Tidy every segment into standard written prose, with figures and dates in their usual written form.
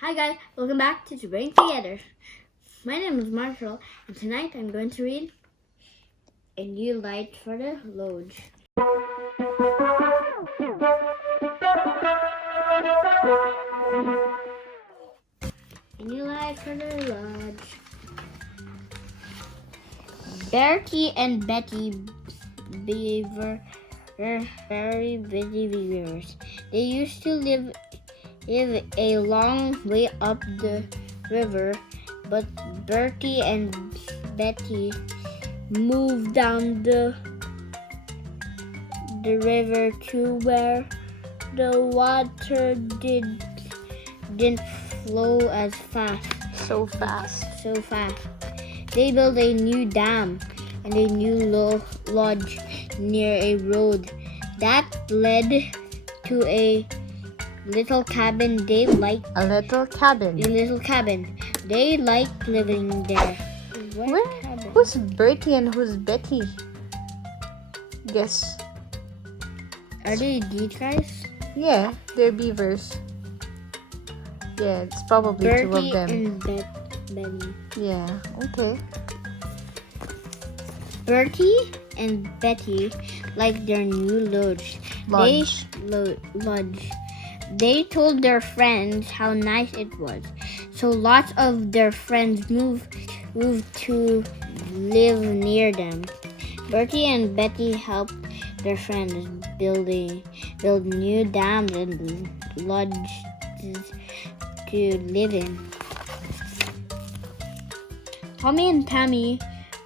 Hi guys, welcome back to Bring Together. My name is Marshall, and tonight I'm going to read A New Light for the Lodge. A new light for the lodge. Bertie and Betty Beaver were very busy beavers. They used to live a long way up the river, but Bertie and Betty moved down the river to where the water didn't flow as fast. So fast. They built a new dam and a new lodge near a road that led to a little cabin they liked. A little cabin. They liked living there. Where? Who's Bertie and who's Betty? Guess. Are they these guys? Yeah, they're beavers. Yeah, it's probably Bertie two of them. And Betty. Yeah, okay. Bertie and Betty liked their new lodge. They told their friends how nice it was. So lots of their friends moved to live near them. Bertie and Betty helped their friends build new dams and lodges to live in. Tommy and Tammy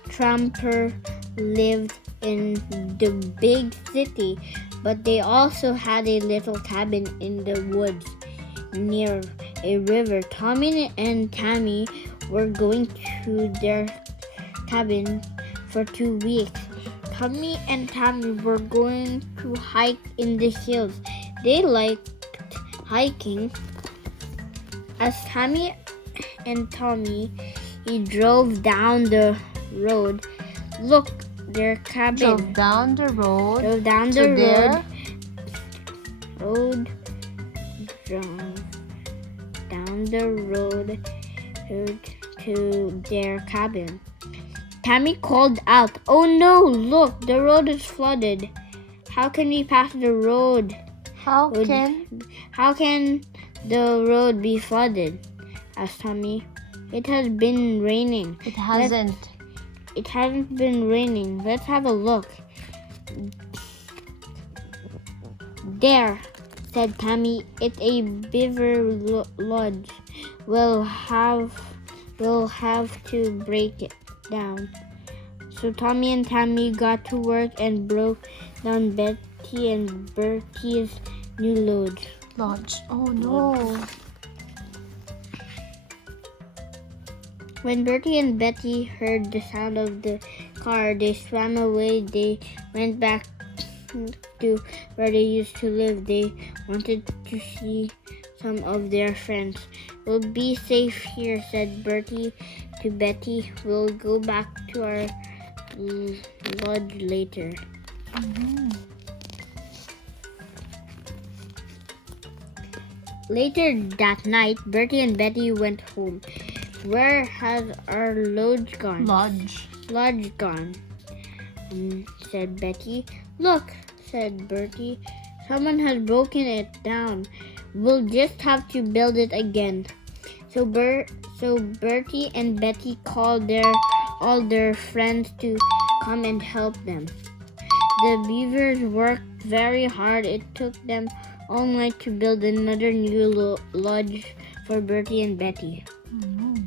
Trumper lived in the big city, but they also had a little cabin in the woods near a river. Tommy and Tammy were going to their cabin for 2 weeks. Tommy and Tammy were going to hike in the hills. They liked hiking. As Tammy and Tommy drove down the road, look, their cabin. Drove down the road to their cabin. Tammy called out, "Oh no, look, the road is flooded. How can we pass the road? How can the road be flooded?" asked Tommy. "It has been raining." It hasn't. It hasn't been raining. Let's have a look. There, said Tammy. It's a beaver lodge. We'll have to break it down. So Tommy and Tammy got to work and broke down Betty and Bertie's new lodge. Oh no. When Bertie and Betty heard the sound of the car, they swam away. They went back to where they used to live. They wanted to see some of their friends. "We'll be safe here," said Bertie to Betty. "We'll go back to our lodge later." Mm-hmm. Later that night, Bertie and Betty went home. "Where has our lodge gone?" Lodge gone, said Betty. "Look," said Bertie. "Someone has broken it down. We'll just have to build it again." So Bertie and Betty called all their friends to come and help them. The beavers worked very hard. It took them all night to build another new lodge for Bertie and Betty. Mm-hmm.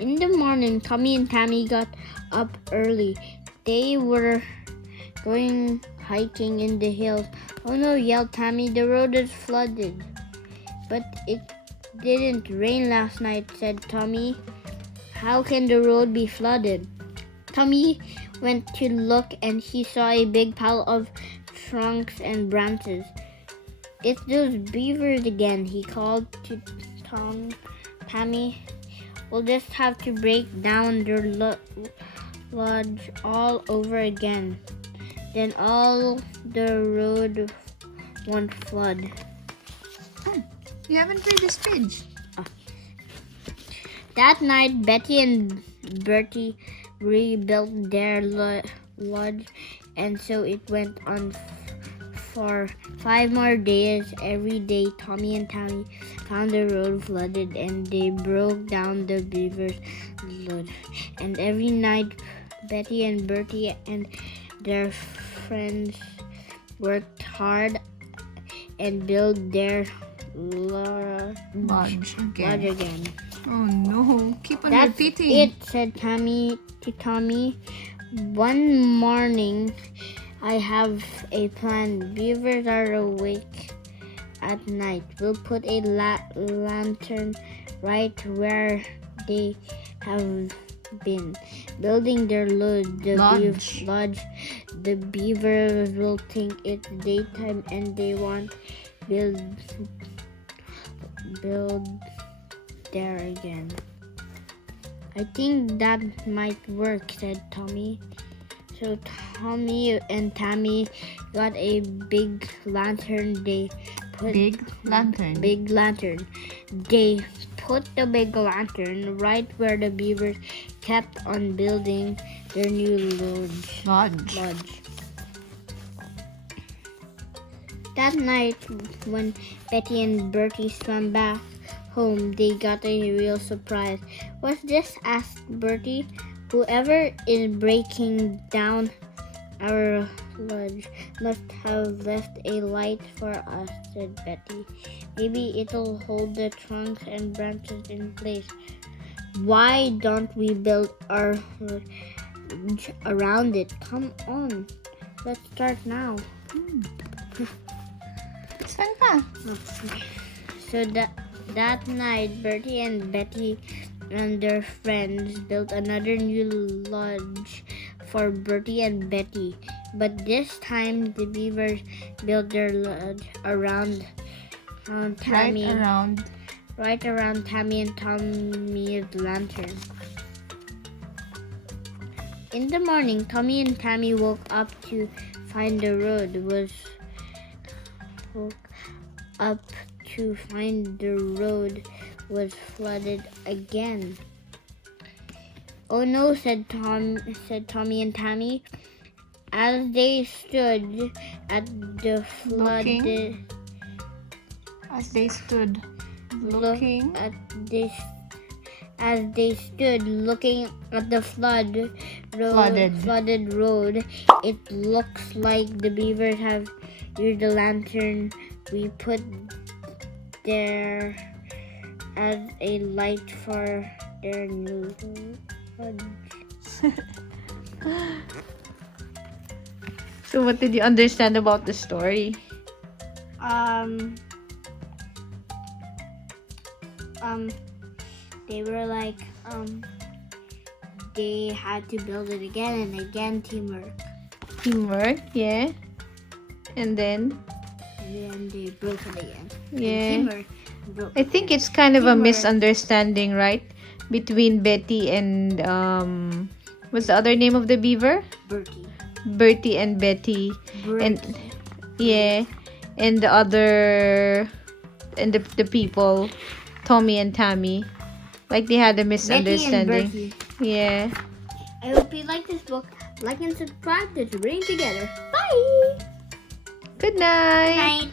In the morning, Tommy and Tammy got up early. They were going hiking in the hills. "Oh no," yelled Tammy, "the road is flooded." "But it didn't rain last night," said Tommy. "How can the road be flooded?" Tommy went to look and he saw a big pile of trunks and branches. "It's those beavers again," he called to Tammy. "We'll just have to break down their lodge all over again. Then all the road won't flood." You haven't read this page. That night, Betty and Bertie rebuilt their lodge, and so it went on for 5 more days. Every day, Tommy and Tammy found the road flooded, and they broke down the beaver's lodge. And every night, Betty and Bertie and their friends worked hard and built their lodge again. Oh no, keep on That's repeating. it, said Tammy to Tommy. One morning, I have a plan. Beavers are awake at night. We'll put a lantern right where they have been building their lodge. The beavers will think it's daytime and they won't build there again. I think that might work, said Tommy. So Tommy and Tammy got a big lantern. They put Big lantern. They put the big lantern right where the beavers kept on building their new lodge. That night, when Betty and Bertie swam back home, they got a real surprise. What's this? Asked Bertie. Whoever is breaking down our lodge must have left a light for us, said Betty. Maybe it'll hold the trunks and branches in place. Why don't we build our lodge around it? Come on, let's start now. Saan ka? So that night, Bertie and Betty and their friends built another new lodge for Bertie and Betty. But this time, the beavers built their lodge around Tammy. Right around Tammy and Tommy's lantern. In the morning, Tommy and Tammy woke up to find the road was flooded again. Oh no, said Tommy and Tammy, as they stood at the flooded. As they stood looking at the flooded road, it looks like the beavers have used the lantern we put there as a light for their new lodge. So what did you understand about the story? They were like, they had to build it again and again, teamwork. Yeah. And then they broke it again. Yeah. Teamwork broke I think again. it's kind of a Teamwork. misunderstanding, right? Between Betty and what's the other name of the beaver? Bertie and Betty. And yeah. And the other and the people, Tommy and Tammy. Like they had a misunderstanding. Betty and Bertie. Yeah. I hope you like this book. Like and subscribe to Bring Together. Bye. Good night. Night.